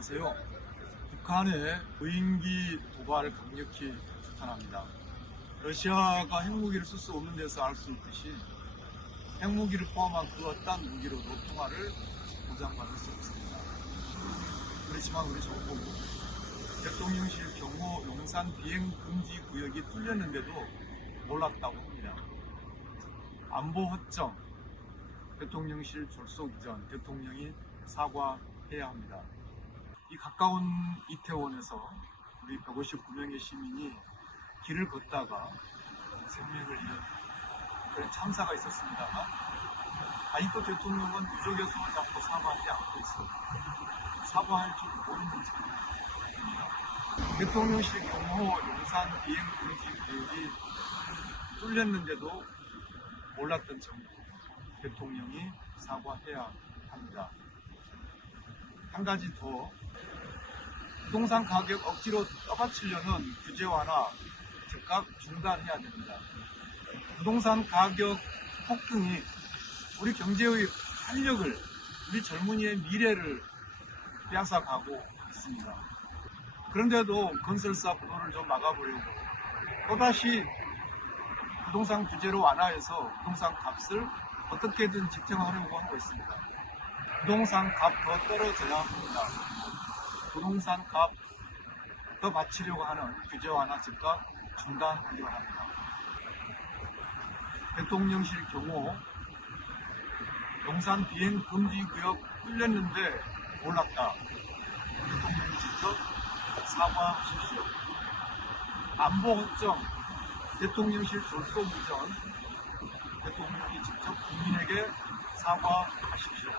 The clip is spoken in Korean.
안녕하세요. 북한의 무인기 도발을 강력히 비판합니다. 러시아가 핵무기를 쓸 수 없는 데서 알 수 있듯이 핵무기를 포함한 그 어떤 무기로도 평화를 보장받을 수 없습니다. 그렇지만 우리 정부는 대통령실 경호 용산 비행 금지 구역이 뚫렸는데도 몰랐다고 합니다. 안보 허점, 대통령실 졸속 이전 대통령이 사과해야 합니다. 이 가까운 이태원에서 우리 159명의 시민이 길을 걷다가 생명을 잃은 그런 참사가 있었습니다만 아직도 대통령은 유족의 손을 잡고 사과하지 않고 있습니다. 사과할 줄 모르는 척입니다. 대통령실 경호 용산 비행 금지 구역이 뚫렸는데도 몰랐던 정부 대통령이 사과해야 합니다. 한 가지 더 부동산 가격 억지로 떠받치려는 규제 완화 즉각 중단해야 됩니다. 부동산 가격 폭등이 우리 경제의 활력을 우리 젊은이의 미래를 빼앗아가고 있습니다. 그런데도 건설사 부도를 좀 막아보려고 또다시 부동산 규제로 완화해서 부동산 값을 어떻게든 지탱하려고 하고 있습니다. 부동산 값 더 떨어져야 합니다. 부동산 값더 받치려고 하는 규제 완화 즉각 중단하기로 합니다. 대통령실 경우 용산 비행 금지 구역 뚫렸는데 몰랐다. 대통령이 직접 사과하십시오. 안보 걱정, 대통령실 졸속 이전, 대통령이 직접 국민에게 사과하십시오.